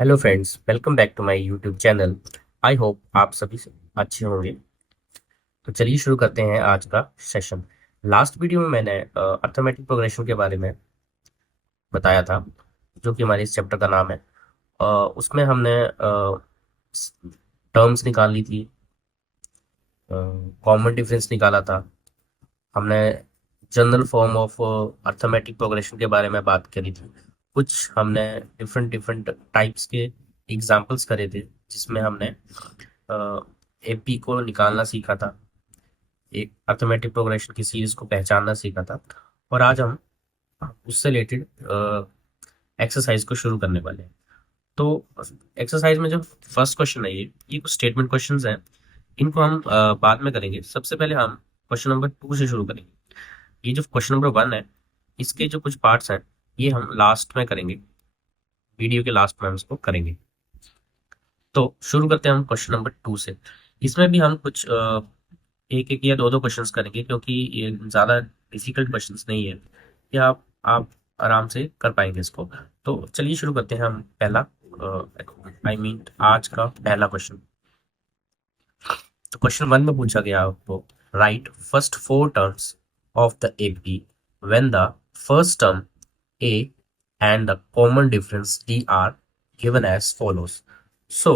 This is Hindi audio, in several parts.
Hello friends, welcome back to my YouTube channel. I hope आप सभी अच्छे होंगे। तो चलिए शुरू करते हैं आज का सेशन। लास्ट वीडियो में मैंने अर्थमेटिक प्रोग्रेशन के बारे में बताया था, जो कि हमारे इस चैप्टर का नाम है। उसमें हमने टर्म्स निकाल ली थी, कॉमन डिफरेंस निकाला था हमने, general form of arithmetic progression के बारे में बात करी थी। कुछ हमने डिफरेंट डिफरेंट टाइप्स के एग्जांपल्स करे थे, जिसमें हमने एपी को निकालना सीखा था, एक अर्थमेटिक प्रोग्रेशन की सीरीज को पहचानना सीखा था। और आज हम उससे रिलेटेड एक्सरसाइज को शुरू करने वाले हैं। तो एक्सरसाइज में जो फर्स्ट क्वेश्चन है, ये कुछ स्टेटमेंट क्वेश्चंस हैं। इनको हम बाद में करेंगे। सबसे पहले हम क्वेश्चन नंबर 2 से शुरू करेंगे। ये जो क्वेश्चन नंबर 1 है, इसके जो कुछ पार्ट्स हैं, ये हम लास्ट में करेंगे, वीडियो के लास्ट में हम इसको करेंगे। तो शुरू करते हैं हम क्वेश्चन नंबर 2 से। इसमें भी हम कुछ एक एक या दो दो क्वेश्चंस करेंगे, क्योंकि ये ज़्यादा डिफिकल्ट क्वेश्चंस नहीं है। ये आप आराम से कर पाएंगे इसको। तो चलिए शुरू करते हैं हम पहला, आज का पहला क्वेश्चन। तो क्वेश्चन 1 में पूछा गया आपको, write first four terms of the AP when the first term A and the common difference D are given as follows. So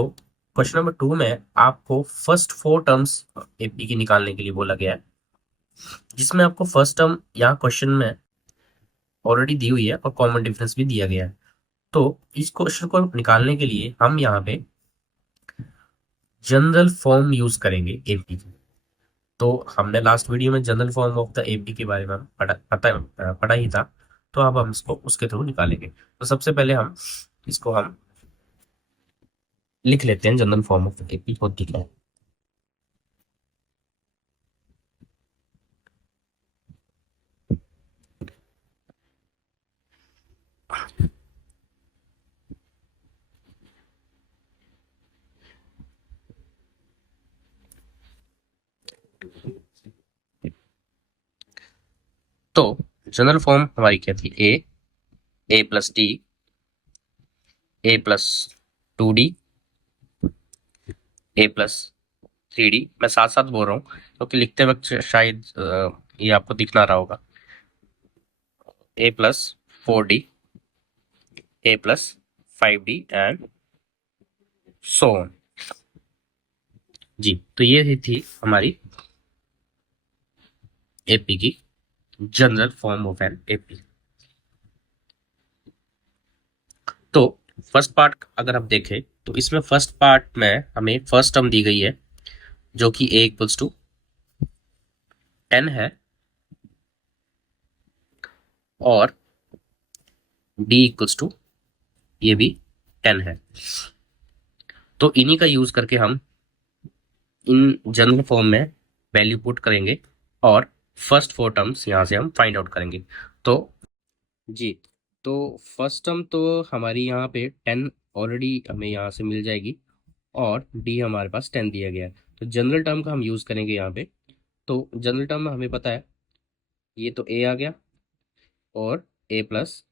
question number 2 में आपको फर्स्ट फोर टर्म्स एपी की निकालने के लिए बोला गया है, जिसमें आपको फर्स्ट टर्म यहाँ क्वेश्चन में ऑलरेडी दी हुई है और कॉमन डिफरेंस भी दिया गया है। तो इस क्वेश्चन को निकालने के लिए हम यहाँ पे जनरल फॉर्म यूज करेंगे एपी की। तो हमने लास्ट वीडियो में general form of the AP के बारे में पढ़ा ही था। तो अब हम इसको उसके थ्रू निकालेंगे। तो सबसे पहले हम लिख लेते हैं general form of the AP होती क्या है। तो जनरल फॉर्म हमारी क्या थी? ए प्लस डी, ए प्लस 2d, ए प्लस 3d। मैं साथ साथ बोल रहा हूँ क्योंकि लिखते वक्त शायद ये आपको दिख ना रहा होगा। A plus 4d, A plus 5d and so on. जी, तो ये थी हमारी एपी की general form of an AP. तो फर्स्ट पार्ट अगर आप देखें, तो इसमें फर्स्ट पार्ट में हमें फर्स्ट टर्म दी गई है, जो कि ए इक्वल्स टू 10 है और डी इक्वल्स टू ये भी 10 है। तो इन्हीं का यूज करके हम इन जनरल फॉर्म में वैल्यू पुट करेंगे और फर्स्ट फोर टर्म्स यहाँ से हम फाइंड आउट करेंगे। तो जी, तो फर्स्ट टर्म तो हमारी यहाँ पे 10 ऑलरेडी हमें यहाँ से मिल जाएगी और डी हमारे पास 10 दिया गया है। तो जनरल टर्म का हम यूज़ करेंगे यहाँ पे। तो जनरल टर्म में हमें पता है, ये तो ए आ गया और ए प्लस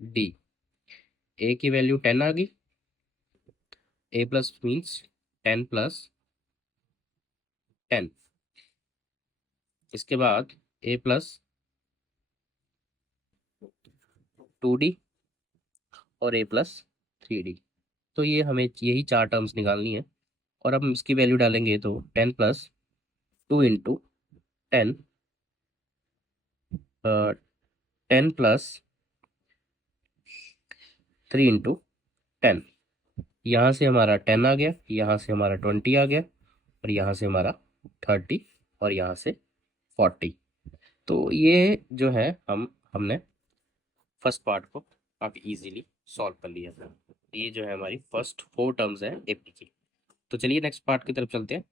डी। ए की वैल्यू 10 आ गई, ए प्लस मीन्स 10 प्लस 10। इसके बाद ए प्लस 2d और ए प्लस 3d। तो ये हमें यही चार टर्म्स निकालनी है और अब हम इसकी वैल्यू डालेंगे। तो 10 प्लस 2 इंटू 10, 10 प्लस 3 इंटू 10। यहाँ से हमारा 10 आ गया, यहाँ से हमारा 20 आ गया और यहाँ से हमारा 30 और यहाँ से 40। तो ये जो है हमने फर्स्ट पार्ट को काफ़ी इजीली सॉल्व कर लिया था। ये जो है हमारी फर्स्ट फोर टर्म्स है एपी की। तो चलिए नेक्स्ट पार्ट की तरफ चलते हैं।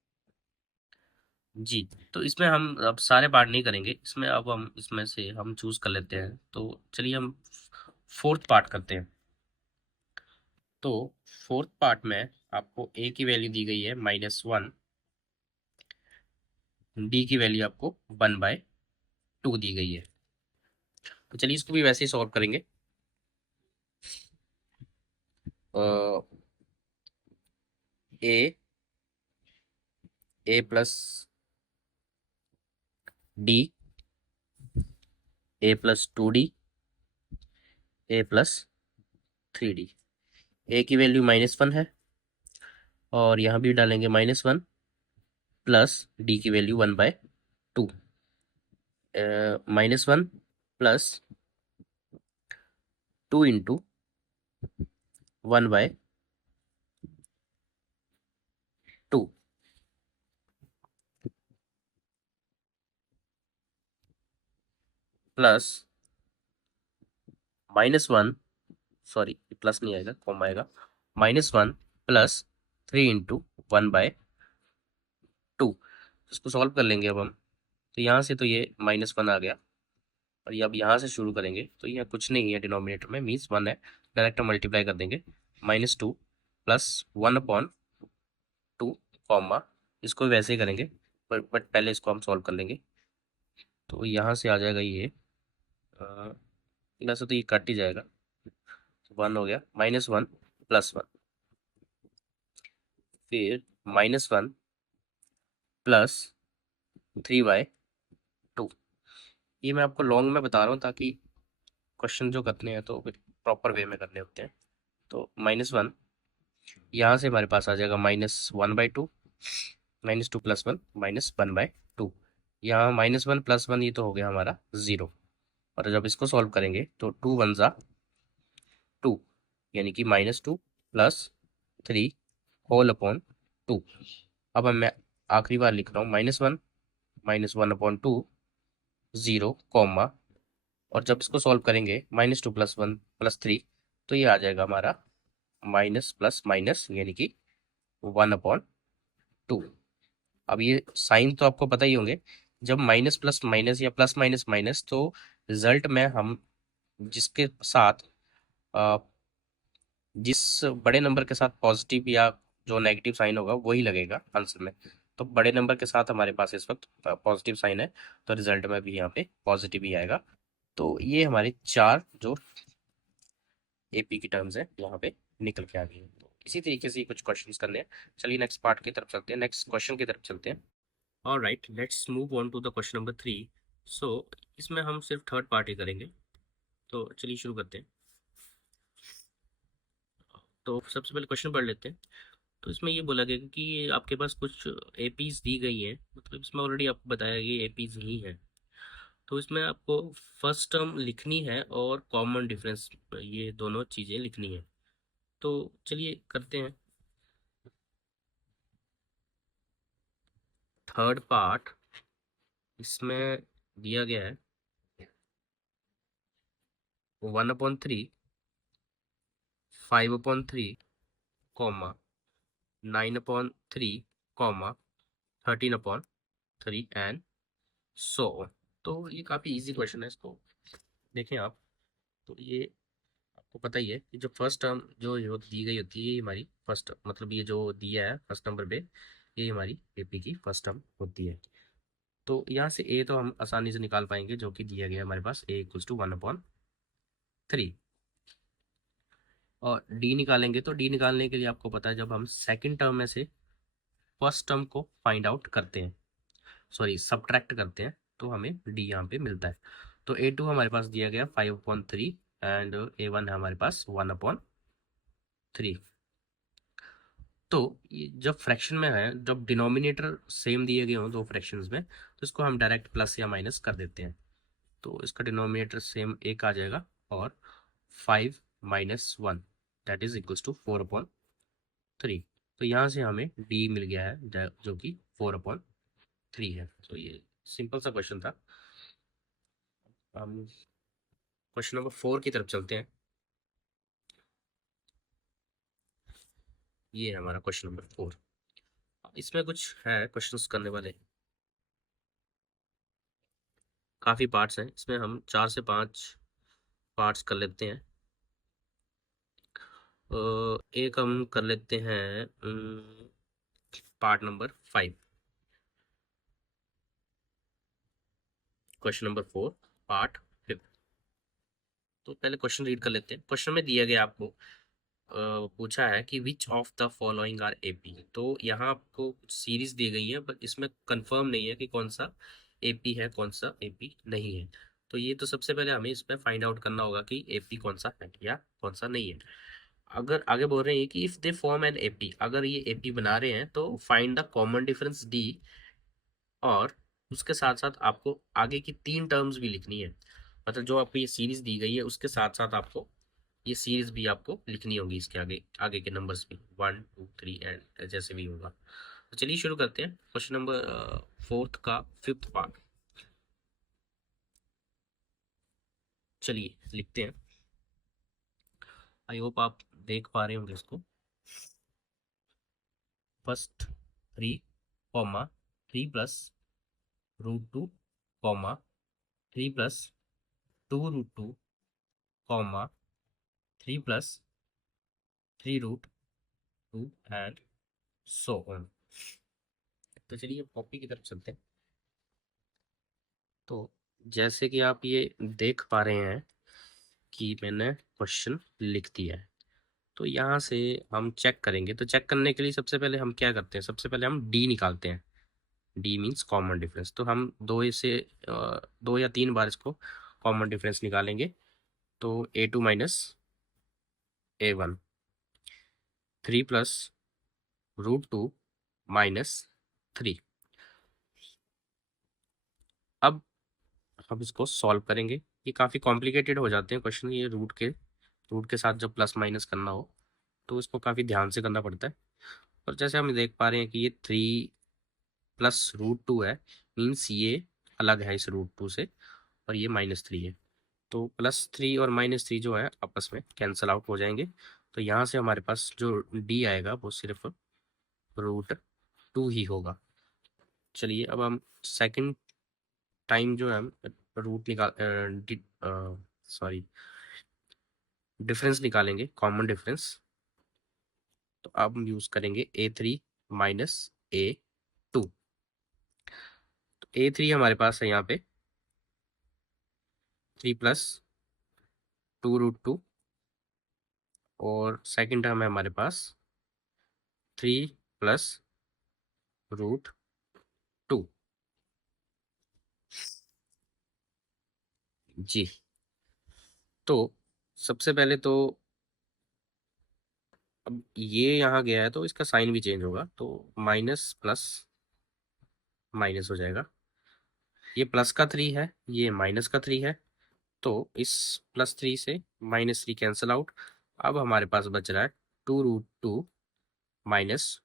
जी, तो इसमें हम अब सारे पार्ट नहीं करेंगे, इसमें अब हम इसमें से हम चूज कर लेते हैं। तो चलिए हम फोर्थ पार्ट करते हैं। तो फोर्थ पार्ट में आपको ए की वैल्यू दी गई है -1, डी की वैल्यू आपको 1/2 दी गई है। तो चलिए इसको भी वैसे ही सॉल्व करेंगे। ए प्लस डी, ए प्लस 2d, ए प्लस 3d। ए की वैल्यू -1 है और यहाँ भी डालेंगे -1 प्लस डी की value 1/2। -1 plus 2 into 1/2 plus -1, sorry plus नहीं आएगा, कॉमा आएगा, -1 प्लस 3 इंटू 1/2। इसको सॉल्व कर लेंगे अब हम। तो यहाँ से तो ये -1 आ गया और ये अब यहाँ से शुरू करेंगे तो यहाँ कुछ नहीं है डिनोमिनेटर में, मीन्स 1 है, डायरेक्ट मल्टीप्लाई कर देंगे। -2 प्लस 1/2 कॉमा, इसको भी वैसे ही करेंगे बट पहले इसको हम सॉल्व कर लेंगे। तो यहाँ से आ जाएगा ये, वैसे तो ये कट ही जाएगा, 1 हो गया, -1 प्लस 1, फिर -1 प्लस 3/2। ये मैं आपको लॉन्ग में बता रहा हूँ ताकि क्वेश्चन जो करने हैं तो प्रॉपर वे में करने होते हैं। तो -1, यहाँ से हमारे पास आ जाएगा -1/2, -2 प्लस 1 -1/2। यहाँ -1 प्लस 1 ये तो हो गया हमारा 0। और जब इसको सॉल्व करेंगे तो 2 1 ज़ा 2, यानी कि -2 प्लस 3 होल अपॉन 2। अब मैं आखिरी बार लिख रहा हूँ, -1 -1/2 0 कॉमा, और जब इसको सॉल्व करेंगे -2 प्लस 1 प्लस 3, तो ये आ जाएगा हमारा माइनस प्लस माइनस, यानी कि 1/2। अब ये साइन तो आपको पता ही होंगे, जब माइनस प्लस माइनस या प्लस माइनस माइनस, तो रिजल्ट में हम जिसके साथ जिस बड़े नंबर के साथ पॉजिटिव या जो नेगेटिव साइन होगा वही लगेगा आंसर में। तो बड़े नंबर के साथ हमारे पास इस वक्त पॉजिटिव साइन है, तो रिजल्ट में भी यहाँ पे पॉजिटिव ही आएगा। तो ये हमारे 4 जो एपी की टर्म्स है यहाँ पे निकल के आ गई है। तो इसी तरीके से कुछ क्वेश्चंस करने हैं। चलिए नेक्स्ट पार्ट की तरफ चलते हैं, नेक्स्ट क्वेश्चन की तरफ चलते हैं। Alright, let's move on to the question number 3। So इसमें हम सिर्फ थर्ड पार्ट ही करेंगे, तो चलिए शुरू करते हैं। तो सबसे पहले क्वेश्चन पढ़ लेते हैं। तो इसमें ये बोला गया कि आपके पास कुछ एपीज दी गई हैं, मतलब इसमें ऑलरेडी आपको बताया गया एपीज ही है। तो इसमें आपको फर्स्ट टर्म लिखनी है और कॉमन डिफरेंस, ये दोनों चीज़ें लिखनी है। तो चलिए करते हैं। थर्ड पार्ट इसमें दिया गया है 1/3, 5/3, कॉमा 9/3, कॉमा 13/3 एंड सो। तो ये काफ़ी इजी क्वेश्चन है, इसको देखें आप। तो ये आपको पता ही है कि जो फर्स्ट टर्म जो दी गई होती है, ये हमारी फर्स्ट, मतलब ये जो दिया है फर्स्ट नंबर पे, ये हमारी एपी की फर्स्ट टर्म होती है। तो यहाँ से ए तो हम आसानी से निकाल पाएंगे, जो कि दिया गया हमारे पास a = 1/3। और डी निकालेंगे, तो डी निकालने के लिए आपको पता है जब हम सेकंड टर्म में से फर्स्ट टर्म को फाइंड आउट करते हैं, सॉरी सब्ट्रैक्ट करते हैं, तो हमें डी यहाँ पे मिलता है। तो a2 हमारे पास दिया गया 5/3 एंड a1 है हमारे पास 1/3। तो ये जब फ्रैक्शन में है, जब डिनोमिनेटर सेम दिए गए हों दो फ्रैक्शंस में, तो इसको हम डायरेक्ट प्लस या माइनस कर देते हैं। तो इसका डिनोमिनेटर सेम एक आ जाएगा और 5 - 1 दैट इज इक्वल्स टू 4/3। तो यहाँ से हमें डी मिल गया है जो कि 4/3 है। तो ये सिंपल सा क्वेश्चन था। हम क्वेश्चन नंबर 4 की तरफ चलते हैं। ये है हमारा क्वेश्चन नंबर 4। इसमें कुछ है क्वेश्चंस करने वाले, काफ़ी पार्ट्स हैं इसमें, हम 4 से 5 पार्ट्स कर लेते हैं। एक हम कर लेते हैं part number 5, question number 4 part 5। तो पहले क्वेश्चन रीड कर लेते हैं। क्वेश्चन में दिया गया आपको पूछा है कि which of the following are AP. तो यहाँ आपको कुछ सीरीज दी गई है, पर इसमें कंफर्म नहीं है कि कौन सा एपी है कौन सा एपी नहीं है। तो ये तो सबसे पहले हमें इसमें फाइंड आउट करना होगा कि एपी कौन सा है या कौन सा नहीं है। अगर आगे बोल रहे हैं कि if they form an AP, अगर ये एपी बना रहे हैं तो find the common difference D, और उसके साथ साथ आपको आगे की 3 टर्म्स भी लिखनी है। मतलब जो आपको ये सीरीज दी गई है उसके साथ साथ आपको ये सीरीज भी आपको लिखनी होगी, इसके आगे आगे के नंबर्स भी 1 2 3 एंड जैसे भी होगा। तो चलिए शुरू करते हैं क्वेश्चन नंबर 4 का 5th पार्ट। चलिए लिखते हैं। आई होप आप देख पा रहे होंगे इसको। First 3 comma 3 plus √2 comma 3 plus 2 √2 comma 3 plus 3 √2 and so on. तो चलिए कॉपी की तरफ चलते हैं। तो जैसे कि आप ये देख पा रहे हैं कि मैंने क्वेश्चन लिख दिया है, तो यहाँ से हम चेक करेंगे। तो चेक करने के लिए सबसे पहले हम क्या करते हैं, सबसे पहले हम डी निकालते हैं। D means common difference. तो हम 2 या 3 बार इसको कॉमन डिफरेंस निकालेंगे। तो a2 minus a1, 3 plus √2 minus 3। अब हम इसको सॉल्व करेंगे। ये काफ़ी कॉम्प्लिकेटेड हो जाते हैं क्वेश्चन, ये रूट के साथ जब प्लस माइनस करना हो तो इसको काफ़ी ध्यान से करना पड़ता है। और जैसे हम देख पा रहे हैं कि ये 3 प्लस √2 है, मीन्स ये अलग है इस √2 से, और ये -3 है। तो +3 और -3 जो है आपस में कैंसल आउट हो जाएंगे। तो यहाँ से हमारे पास जो डी आएगा वो सिर्फ √2 ही होगा। चलिए अब हम सेकंड टाइम जो है हम रूट निकाल सॉरी डिफरेंस निकालेंगे, कॉमन डिफरेंस। तो अब हम यूज करेंगे a3 माइनस a2। तो a3 हमारे पास है यहाँ पे 3 प्लस 2 √2, और सेकंड टर्म है हमारे पास 3 प्लस √2। जी, तो सबसे पहले तो अब ये यहाँ गया है तो इसका साइन भी चेंज होगा, तो माइनस प्लस माइनस हो जाएगा। ये प्लस का 3 है, ये माइनस का 3 है, तो इस +3 से -3 कैंसल आउट। अब हमारे पास बच रहा है 2 √2 माइनस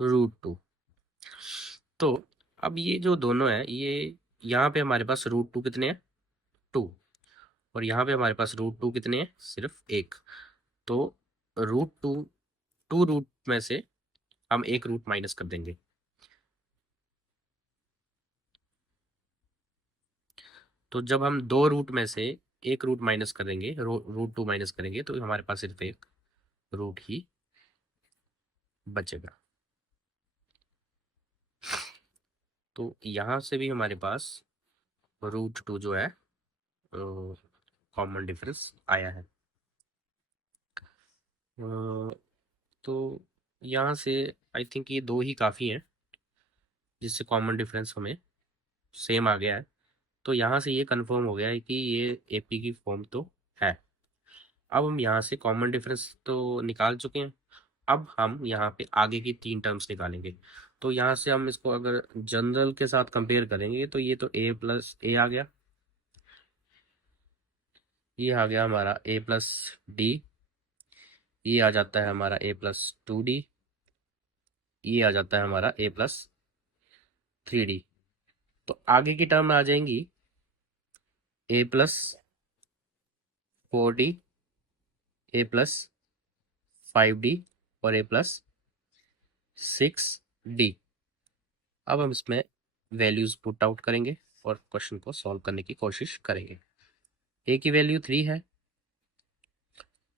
√2। तो अब ये जो दोनों है, ये यहाँ पे हमारे पास √2 कितने हैं, 2, और यहाँ पे हमारे पास √2 कितने हैं, सिर्फ 1। तो √2, 2 रूट में से हम 1 रूट माइनस कर देंगे। तो जब हम 2 रूट में से 1 रूट माइनस करेंगे, √2 माइनस करेंगे, तो हमारे पास सिर्फ 1 रूट ही बचेगा। तो यहाँ से भी हमारे पास √2 जो है कॉमन डिफरेंस आया है। तो यहाँ से आई थिंक ये 2 ही काफ़ी हैं जिससे कॉमन डिफरेंस हमें सेम आ गया है। तो यहाँ से ये कंफर्म हो गया है कि ये एपी की फॉर्म तो है। अब हम यहाँ से कॉमन डिफरेंस तो निकाल चुके हैं। अब हम यहाँ पे आगे की 3 टर्म्स निकालेंगे। तो यहाँ से हम इसको अगर जनरल के साथ कंपेयर करेंगे तो ये तो a प्लस ए आ गया, ये आ गया हमारा a+d, ये आ जाता है हमारा a+2d, ये आ जाता है हमारा a+3d। तो आगे की टर्म आ जाएंगी a+4d, a+5d और a+6d। अब हम इसमें वैल्यूज पुट आउट करेंगे और क्वेश्चन को सॉल्व करने की कोशिश करेंगे। a की वैल्यू 3 है,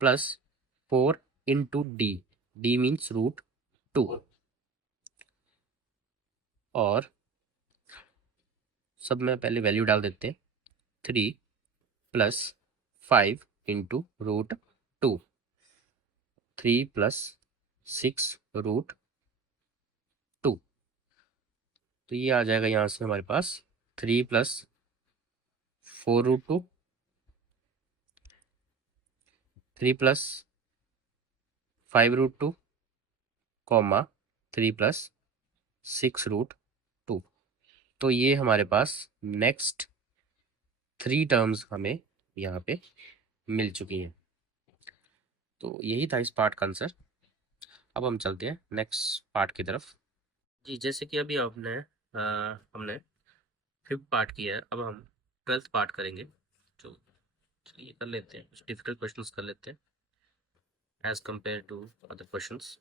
+4 × d मीन्स √2, और सब में पहले वैल्यू डाल देते हैं। 3 + 5 × √2, 3 प्लस 6 रूट 2। तो ये आ जाएगा यहाँ से हमारे पास 3 plus 4 root 2, 3 plus 5 root 2, comma 3 plus 6 root 2। तो ये हमारे पास नेक्स्ट 3 टर्म्स हमें यहाँ पे मिल चुकी हैं। तो यही था इस पार्ट का आंसर। अब हम चलते हैं नेक्स्ट पार्ट की तरफ। जी, जैसे कि अभी हमने 5th पार्ट किया है, अब हम 12th पार्ट करेंगे। तो चलिए कर लेते हैं, कुछ डिफिकल्ट क्वेश्चंस कर लेते हैं as compare to other questions.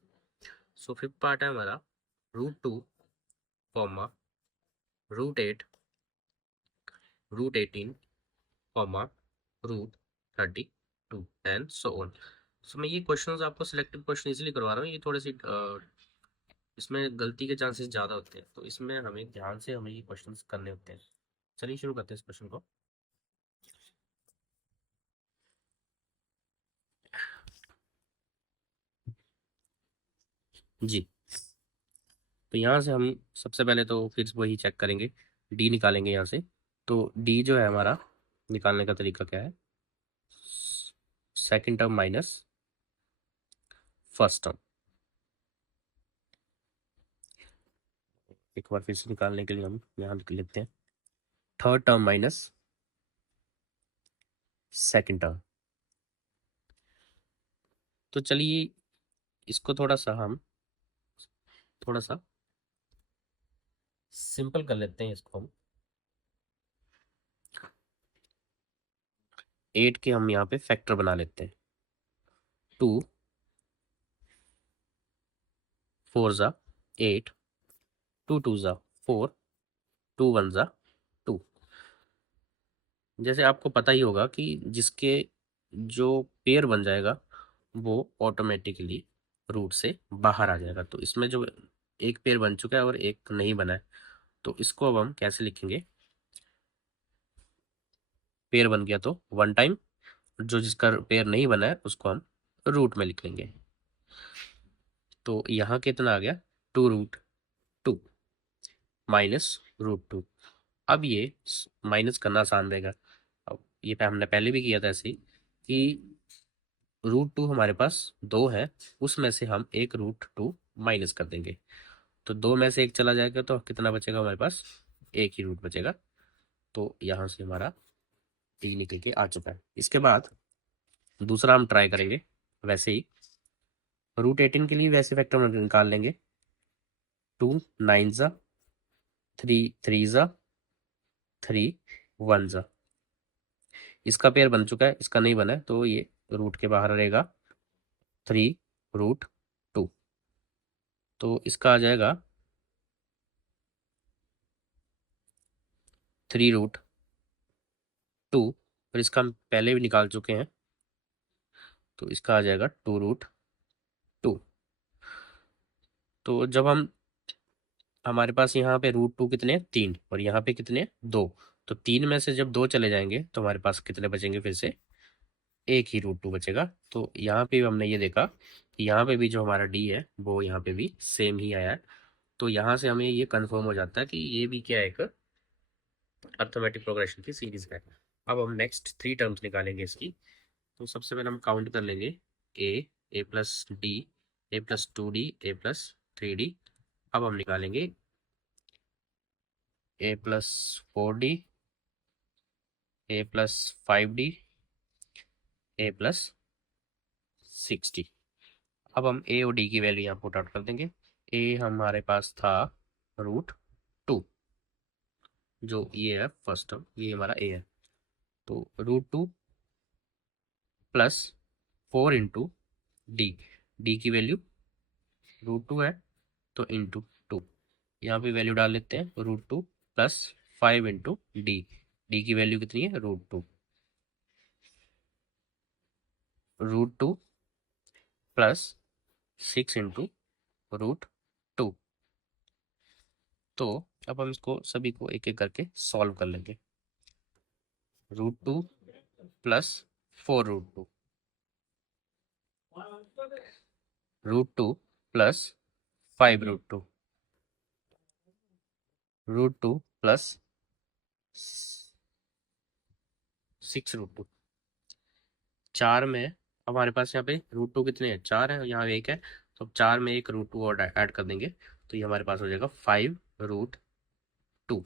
So 5th part है हमारा √2, comma √8, √18, comma √32 and so on. So मैं ये क्वेश्चंस आपको सिलेक्टिव क्वेश्चन इसलिए करवा रहा हूँ, ये थोड़े सी इसमें गलती के चांसेस ज़्यादा होते हैं, तो इसमें हमें ध्यान से हमें ये क्वेश्चंस करने होते हैं। चलिए शुरू करते हैं इस क्वेश्चन को। जी, तो यहाँ से हम सबसे पहले तो फिर वही चेक करेंगे, डी निकालेंगे यहाँ से। तो डी जो है हमारा निकालने का तरीका क्या है, second term minus first term. एक बार फिर से निकालने के लिए हम यहाँ लिख लेते हैं, third term minus second term. तो चलिए इसको थोड़ा सा सिंपल कर लेते हैं इसको हम। 8 के हम यहाँ पे फैक्टर बना लेते हैं। 2 4 ज़ा 8, 2 2 ज़ा 4, 2 1 ज़ा 2। जैसे आपको पता ही होगा कि जिसके जो पेयर बन जाएगा वो ऑटोमेटिकली रूट से बाहर आ जाएगा। तो इसमें जो एक पेयर बन चुका है और एक नहीं बना है, तो इसको अब हम कैसे लिखेंगे, पेयर बन गया तो 1 टाइम, जो जिसका पेयर नहीं बना है उसको हम रूट में लिख लेंगे। तो यहाँ कितना आ गया, 2√2 माइनस √2। अब ये माइनस करना आसान रहेगा। अब ये हमने पहले भी किया था ऐसे ही, कि √2 हमारे पास 2 है, उसमें से हम एक √2 माइनस कर देंगे। तो 2 में से एक चला जाएगा तो कितना बचेगा हमारे पास, एक ही रूट बचेगा। तो यहाँ से हमारा टी निकल के आ चुका है। इसके बाद दूसरा हम ट्राई करेंगे वैसे ही। √18 के लिए वैसे फैक्टर हम निकाल लेंगे, 2 9 ज़ा 3 3 ज़ा 3 1 ज़ा। इसका पेयर बन चुका है, इसका नहीं बना है, तो ये रूट के बाहर रहेगा, 3√2। तो इसका आ जाएगा 3√2, और इसका हम पहले भी निकाल चुके हैं, तो इसका आ जाएगा 2√2। तो जब हमारे पास यहाँ पे √2 कितने, 3, और यहाँ पे कितने, 2। तो 3 में से जब 2 चले जाएंगे तो हमारे पास कितने बचेंगे, फिर से एक ही √2 बचेगा। तो यहाँ पे भी हमने ये देखा कि यहाँ पे भी जो हमारा डी है वो यहाँ पे भी सेम ही आया है। तो यहाँ से हमें ये कंफर्म हो जाता है कि ये भी क्या है, एक अर्थमेटिक प्रोग्रेशन की सीरीज है। अब हम नेक्स्ट 3 टर्म्स निकालेंगे इसकी। तो सबसे पहले हम काउंट कर लेंगे, ए प्लस डी, ए प्लस 2D, ए प्लस 3D। अब हम निकालेंगे ए plus 4D, A plus 5D, A plus 6D। अब हम ए और डी की वैल्यू यहाँ पुट आउट कर देंगे। ए हमारे पास था √2, जो ये है फर्स्ट टर्म, ये हमारा ए है। तो √2 प्लस 4 इंटू डी, डी की वैल्यू √2 है, तो इंटू 2। यहाँ पे वैल्यू डाल लेते हैं, √2 प्लस 5 इंटू डी, डी की वैल्यू कितनी है, √2, √2 प्लस 6 इंटू √2। तो अब हम इसको सभी को एक एक करके सॉल्व कर लेंगे। √2 प्लस 4 √2, √2 प्लस 5 √2, √2 प्लस 6 √2। 4 में हमारे पास यहाँ पे √2 कितने हैं, 4 है, यहाँ 1 है, तो अब 4 में एक √2 और ऐड कर देंगे, तो ये हमारे पास हो जाएगा 5 √2।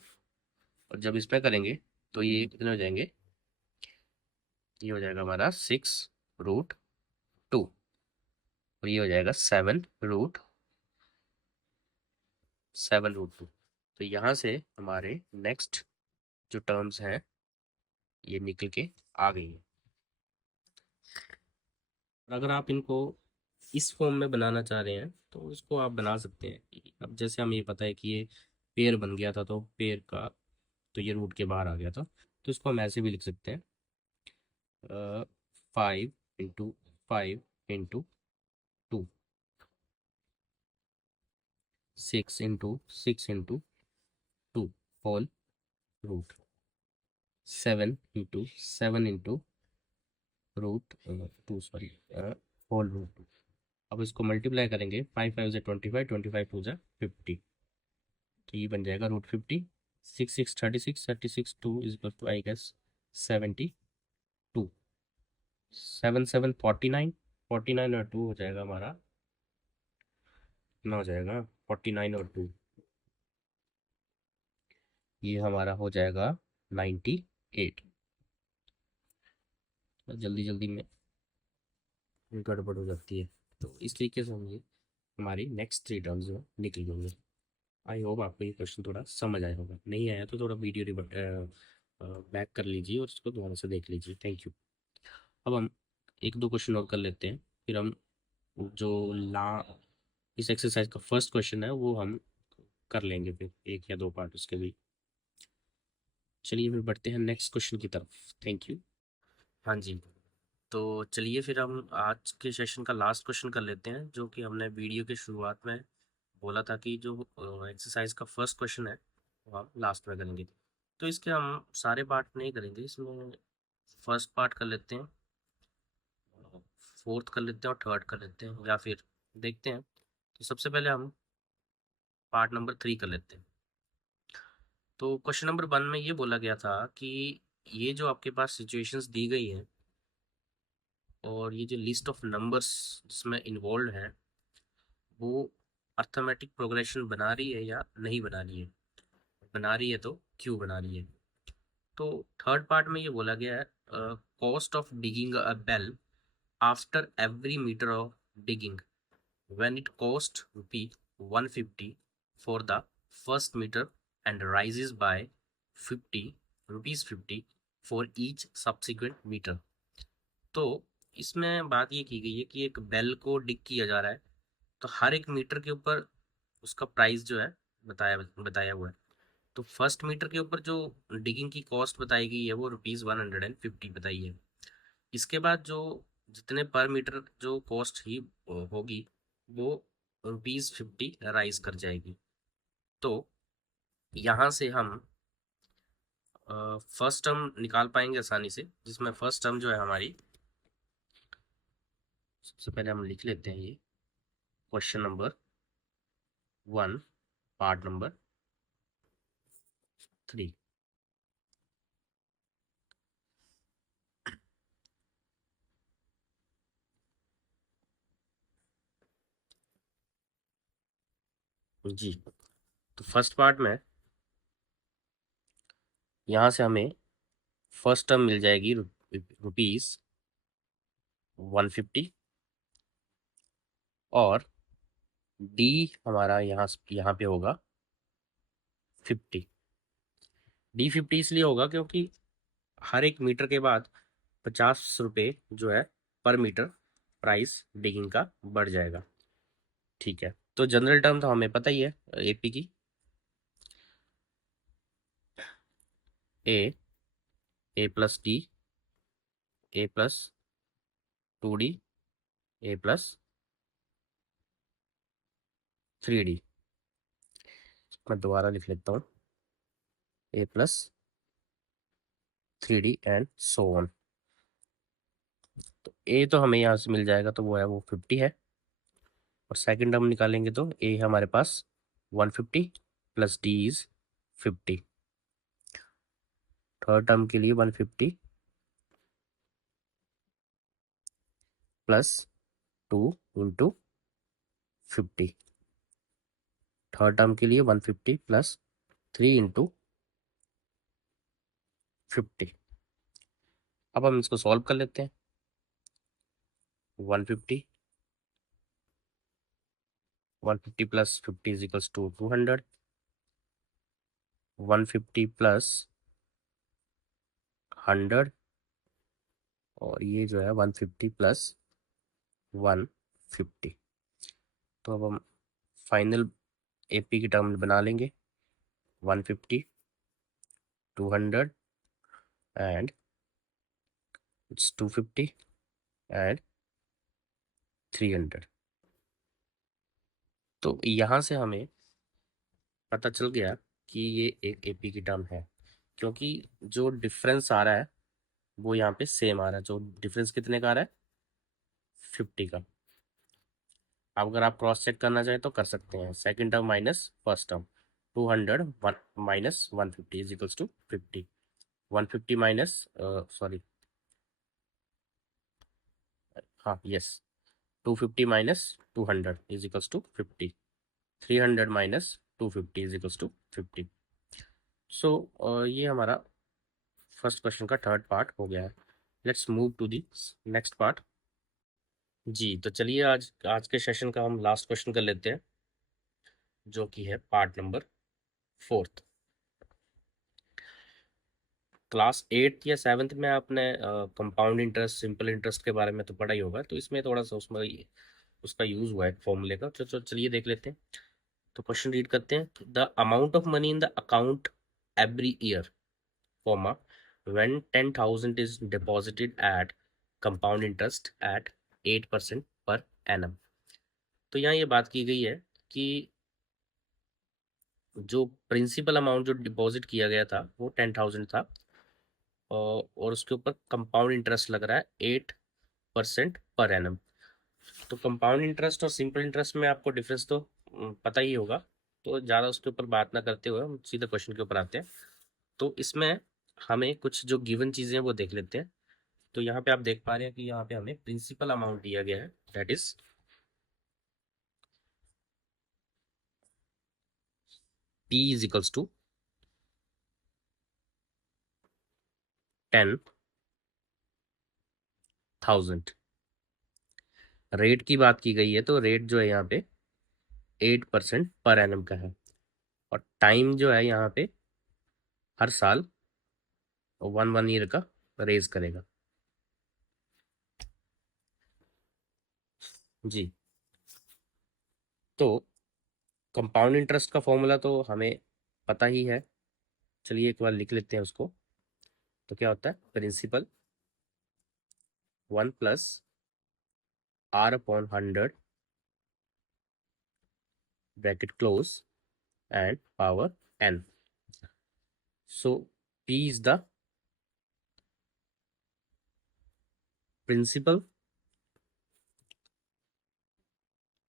और जब इसमें करेंगे तो ये कितने हो जाएंगे, ये हो जाएगा हमारा 6 √2, और ये हो जाएगा 7 √2। तो यहाँ से हमारे नेक्स्ट जो टर्म्स हैं ये निकल के आ गई है। अगर आप इनको इस फॉर्म में बनाना चाह रहे हैं तो इसको आप बना सकते हैं। अब जैसे हमें ये पता है कि ये पेयर बन गया था, तो पेयर का तो ये रूट के बाहर आ गया था, तो इसको हम ऐसे भी लिख सकते हैं, 5 × 5 × 2, 6 × 6 × 2 whole root, 7 × 7 × √2, sorry, whole root. अब इसको मल्टीप्लाई करेंगे, 5 5 × 25, 25 2 × 50, तो ये बन जाएगा √50। 6 6 36, 36 2 is equal to I guess 72। 7 7 49, 49 और 2 हो जाएगा हमारा, कितना हो जाएगा, 49 और 2, ये हमारा हो जाएगा 98। जल्दी जल्दी में गड़बड़ हो जाती है, तो इस तरीके से हम ये हमारी नेक्स्ट 3 टर्म्स जो निकल गई। आई होप आपको ये क्वेश्चन थोड़ा समझ आया होगा, नहीं आया तो थोड़ा वीडियो बैक कर लीजिए और इसको दोबारा से देख लीजिए। Thank you. अब हम एक दो क्वेश्चन और कर लेते हैं, फिर हम जो ला इस एक्सरसाइज का फर्स्ट क्वेश्चन है वो हम कर लेंगे, फिर एक या दो पार्ट उसके भी। चलिए फिर बढ़ते हैं नेक्स्ट क्वेश्चन की तरफ। Thank you. हाँ जी, तो चलिए फिर हम आज के सेशन का लास्ट क्वेश्चन कर लेते हैं, जो कि हमने वीडियो के शुरुआत में बोला था कि जो एक्सरसाइज का फर्स्ट क्वेश्चन है वो हम लास्ट में करेंगे। तो इसके हम सारे पार्ट नहीं करेंगे, इसमें फर्स्ट पार्ट कर लेते हैं, फोर्थ कर लेते हैं और थर्ड कर लेते हैं, या फिर देखते हैं। तो सबसे पहले हम पार्ट नंबर 3 कर लेते हैं। तो क्वेश्चन नंबर 1 में ये बोला गया था कि ये जो आपके पास सिचुएशंस दी गई हैं और ये जो लिस्ट ऑफ नंबर्स जिसमें इन्वॉल्व हैं वो अर्थमेटिक प्रोग्रेशन बना रही है या नहीं बना रही है, बना रही है तो क्यों बना रही है। तो थर्ड पार्ट में ये बोला गया है, cost of digging a well after every metre of digging when it cost rupee 150 for the first meter and rises by 50 rupees 50 for each subsequent meter। तो इसमें बात ये की गई है कि एक बेल को डिग किया जा रहा है, तो हर एक मीटर के ऊपर उसका प्राइस जो है बताया बताया हुआ है। तो फर्स्ट मीटर के ऊपर जो डिगिंग की कॉस्ट बताई गई है वो ₹150 बताई है। इसके बाद जो जितने पर मीटर जो कॉस्ट ही होगी वो ₹50 राइज कर जाएगी। तो यहाँ से हम फर्स्ट टर्म निकाल पाएंगे आसानी से, जिसमें फर्स्ट टर्म जो है हमारी, सबसे पहले हम लिख लेते हैं ये क्वेश्चन नंबर 1 पार्ट नंबर 3। जी, तो फर्स्ट पार्ट में यहाँ से हमें फर्स्ट टर्म मिल जाएगी ₹150, और डी हमारा यहाँ पे होगा 50। D50 इसलिए होगा क्योंकि हर एक मीटर के बाद ₹50 जो है पर मीटर प्राइस डिगिंग का बढ़ जाएगा। ठीक है, तो जनरल टर्म तो हमें पता ही है, एपी की ए प्लस डी, A+2D, A+3D। मैं दोबारा लिख लेता हूँ, A+3D एंड सो ऑन। तो ए तो हमें यहाँ से मिल जाएगा, तो वो है वो 50 है, और सेकंड टर्म निकालेंगे तो ए है हमारे पास 150 plus D is 50। Third term के लिए 150 प्लस 2 इंटू 50। थर्ड टर्म के लिए 150 प्लस 3 इंटू 50। अब हम इसको सॉल्व कर लेते हैं। 150 plus 50 is equals to 200। 150 plus 100 और ये जो है 150 प्लस 150। तो अब हम फाइनल एपी की टर्म बना लेंगे। 150, 200 एंड इट्स 250 एंड 300। तो यहाँ से हमें पता चल गया कि ये एक एपी की टर्म है, क्योंकि जो डिफरेंस आ रहा है वो यहाँ पे सेम आ रहा है। जो डिफरेंस कितने का आ रहा है? 50 का। अब अगर आप क्रॉस चेक करना चाहें तो कर सकते हैं। Second term minus first term, 200 minus 150 is equals to 50। 150 minus sorry, हाँ yes, 250 minus 200 is equals to 50। 300 minus 250 is equals to 50। So ये हमारा फर्स्ट क्वेश्चन का थर्ड पार्ट हो गया है। Let's move to the next part. जी, तो चलिए आज आज के सेशन का हम लास्ट क्वेश्चन कर लेते हैं, जो कि है पार्ट नंबर 4। क्लास 8 या 7th में आपने कंपाउंड इंटरेस्ट, सिंपल इंटरेस्ट के बारे में तो पढ़ा ही होगा, तो इसमें थोड़ा सा उसमें उसका यूज हुआ है फॉर्मूले का। तो चलिए देख लेते हैं। तो क्वेश्चन रीड करते हैं। The amount of money in the account every year, comma, when 10,000 is deposited at compound interest at 8% per annum. तो यहाँ ये बात की गई है कि जो प्रिंसिपल अमाउंट जो डिपॉजिट किया गया था वो 10,000 था, और उसके ऊपर कंपाउंड इंटरेस्ट लग रहा है 8% पर एनम। तो कंपाउंड इंटरेस्ट और सिंपल इंटरेस्ट में आपको डिफरेंस तो पता ही होगा। तो ज़्यादा उसके ऊपर बात ना करते हुए हम सीधा क्वेश्चन के ऊपर आते हैं। तो इसमें हमें कुछ जो गिवन चीज़ें हैं वो देख लेते हैं। तो यहाँ पे आप देख पा रहे हैं कि यहाँ पे हमें प्रिंसिपल अमाउंट दिया गया है, that is P is equals to 10,000। Rate की बात की गई है, तो रेट जो है यहाँ पे 8% पर एनम का है, और टाइम जो है यहाँ पे हर साल 1 ईयर का रेज करेगा। जी, तो कंपाउंड इंटरेस्ट का फॉर्मूला तो हमें पता ही है। चलिए एक बार लिख लेते हैं उसको। तो क्या होता है? Principal 1 + R/100 bracket close and power n। So P is the principal,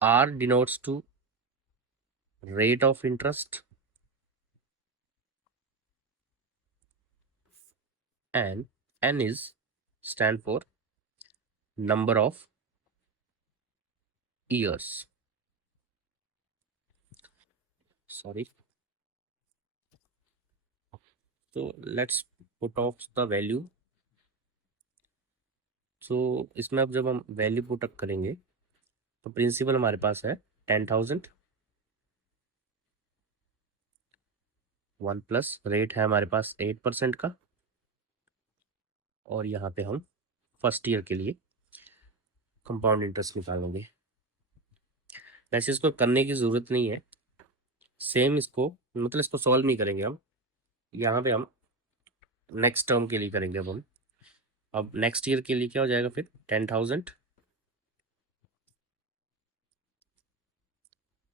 R denotes to rate of interest, and n is stand for number of years. Sorry. So let's put off the value. So इसमें अब जब हम वैल्यू पुट अप करेंगे तो प्रिंसिपल हमारे पास है 10,000, 1 प्लस रेट है हमारे पास 8% का, और यहाँ पे हम फर्स्ट ईयर के लिए कंपाउंड इंटरेस्ट निकालेंगे। वैसे इसको करने की ज़रूरत नहीं है, सेम इसको मतलब इसको सॉल्व नहीं करेंगे हम। यहाँ पे हम नेक्स्ट टर्म के लिए करेंगे। अब नेक्स्ट ईयर के लिए क्या हो जाएगा फिर? 10,000,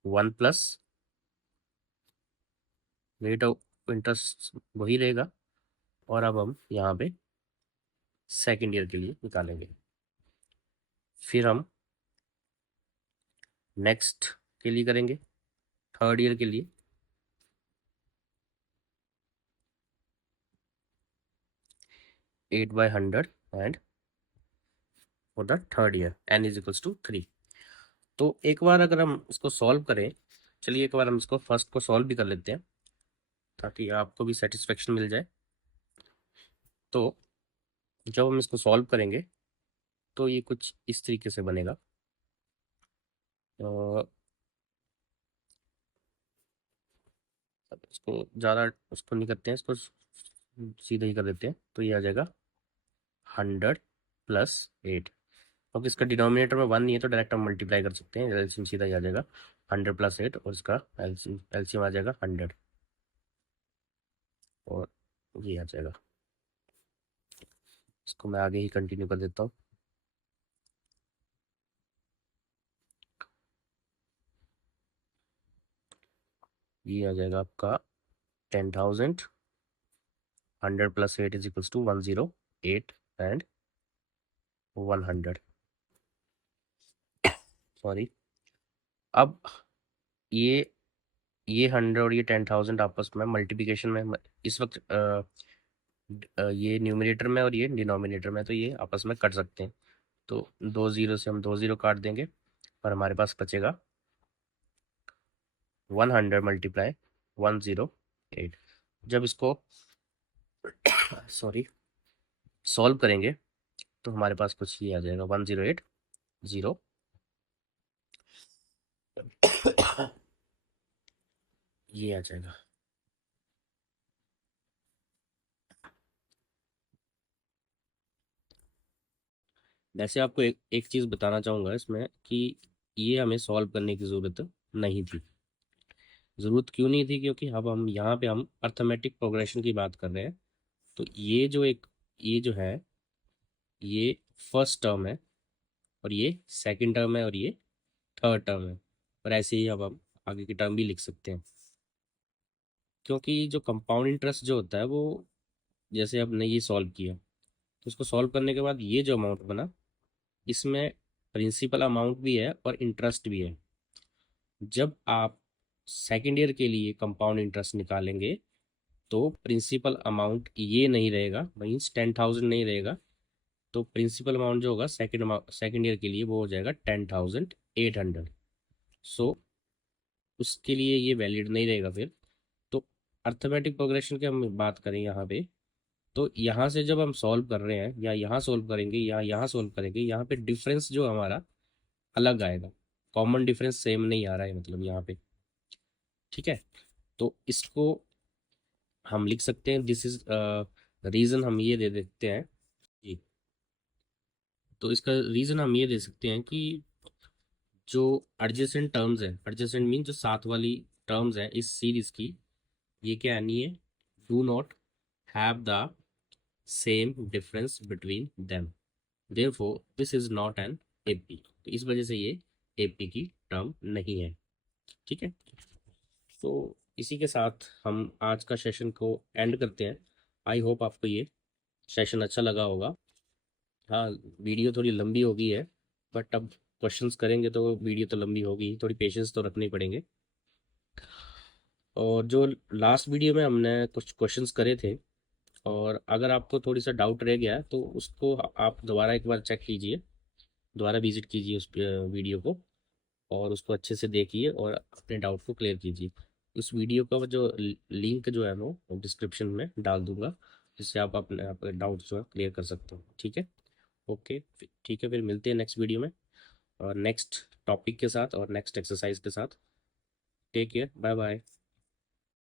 1 प्लस रेट ऑफ इंटरेस्ट वही रहेगा, और अब हम यहाँ पे सेकेंड ईयर के लिए निकालेंगे। फिर हम नेक्स्ट के लिए करेंगे, थर्ड ईयर के लिए। Eight by 100 and for the third year n is equals to 3। तो एक बार अगर हम इसको सॉल्व करें, चलिए एक बार हम इसको फर्स्ट को सॉल्व भी कर लेते हैं ताकि आपको भी सेटिस्फेक्शन मिल जाए। तो जब हम इसको सॉल्व करेंगे तो ये कुछ इस तरीके से बनेगा। अब इसको ज़्यादा उसको नहीं करते हैं, इसको सीधा ही कर देते हैं। तो ये आ जाएगा 100 + 8। अब इसका डिनोमिनेटर में 1 नहीं है तो डायरेक्ट हम मल्टीप्लाई कर सकते हैं, एलसीएम सीधा ही आ जाएगा 100 + 8 और इसका एलसीएम आ जाएगा 100 और ये आ जाएगा। इसको मैं आगे ही कंटिन्यू कर देता हूँ। ये आ जाएगा आपका 10,000, 100 + 8 is equals to 108 and 100। Sorry, अब ये 100 और ये 10,000 आपस में मल्टीप्लिकेशन में इस वक्त ये न्यूमरेटर में और ये डिनोमिनेटर में, तो ये आपस में कट सकते हैं। तो 2 जीरो से हम 2 जीरो काट देंगे और हमारे पास बचेगा 100 × 108। जब इसको सॉरी सॉल्व करेंगे तो हमारे पास कुछ ये आ जाएगा 1080। ये आ जाएगा। वैसे आपको एक चीज़ बताना चाहूँगा इसमें कि ये हमें सॉल्व करने की ज़रूरत नहीं थी। ज़रूरत क्यों नहीं थी? क्योंकि अब हम यहाँ पे हम अर्थमेटिक प्रोग्रेशन की बात कर रहे हैं। तो ये जो है ये फर्स्ट टर्म है और ये सेकंड टर्म है और ये थर्ड टर्म है। और ऐसे ही अब हम आगे की टर्म भी लिख सकते हैं, क्योंकि जो कंपाउंड इंटरेस्ट जो होता है वो, जैसे आपने ये सॉल्व किया तो इसको सॉल्व करने के बाद ये जो अमाउंट बना, इसमें प्रिंसिपल अमाउंट भी है और इंटरेस्ट भी है। जब आप सेकेंड ईयर के लिए कंपाउंड इंटरेस्ट निकालेंगे तो प्रिंसिपल अमाउंट ये नहीं रहेगा, मीन्स 10,000 नहीं रहेगा। तो प्रिंसिपल अमाउंट जो होगा सेकेंड ईयर के लिए वो हो जाएगा 10,800। सो उसके लिए ये वैलिड नहीं रहेगा फिर। तो अर्थमेटिक प्रोग्रेशन की हम बात करें यहाँ पे, तो यहाँ से जब हम सॉल्व कर रहे हैं या यहाँ सॉल्व करेंगे या यहाँ सॉल्व करेंगे, यहाँ पे डिफरेंस जो हमारा अलग आएगा। कॉमन डिफरेंस सेम नहीं आ रहा है मतलब यहाँ पे। ठीक है, तो इसको हम लिख सकते हैं, दिस इज रीज़न हम ये दे देते हैं जी। तो इसका रीज़न हम ये दे सकते हैं कि जो एडजेसेंट टर्म्स है, एडजेसेंट मीन जो साथ वाली टर्म्स है इस सीरीज की, ये क्या नहीं है, do not have the same difference between them, therefore this is not an AP. तो इस वजह से ये एपी की टर्म नहीं है। ठीक है, तो इसी के साथ हम आज का सेशन को एंड करते हैं। आई होप आपको ये सेशन अच्छा लगा होगा। हाँ, वीडियो थोड़ी लंबी हो गई है, बट अब क्वेश्चंस करेंगे तो वीडियो तो लंबी होगी, थोड़ी पेशेंस तो रखने पड़ेंगे। और जो लास्ट वीडियो में हमने कुछ क्वेश्चंस करे थे, और अगर आपको थोड़ी सा डाउट रह गया है तो उसको आप दोबारा एक बार चेक कीजिए, दोबारा विजिट कीजिए उस वीडियो को और उसको अच्छे से देखिए और अपने डाउट को क्लियर कीजिए। उस वीडियो का जो लिंक जो है वो डिस्क्रिप्शन में डाल दूंगा, जिससे आप अपने डाउट जो है क्लियर कर सकते हो। ठीक है, ओके, ठीक है, फिर मिलते हैं नेक्स्ट वीडियो में और नेक्स्ट टॉपिक के साथ और नेक्स्ट एक्सरसाइज के साथ। Take care, bye bye.